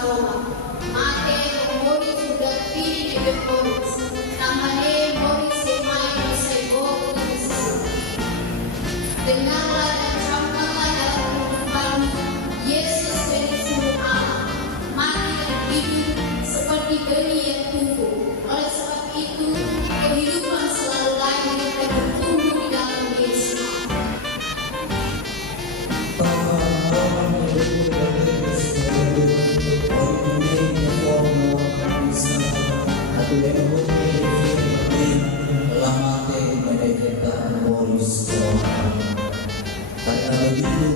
Saloma. Mate Moris sudah pilih di Moris. Namanya Moris semai Sego dengarlah dan camkanlah dalam kehidupan Yesus bersama Allah. Mati dan hidup seperti benih yang tumbuh. Oleh sebab itu kehidupan selalu lahir dan bertumbuh di dalam Yesus. Karena begitu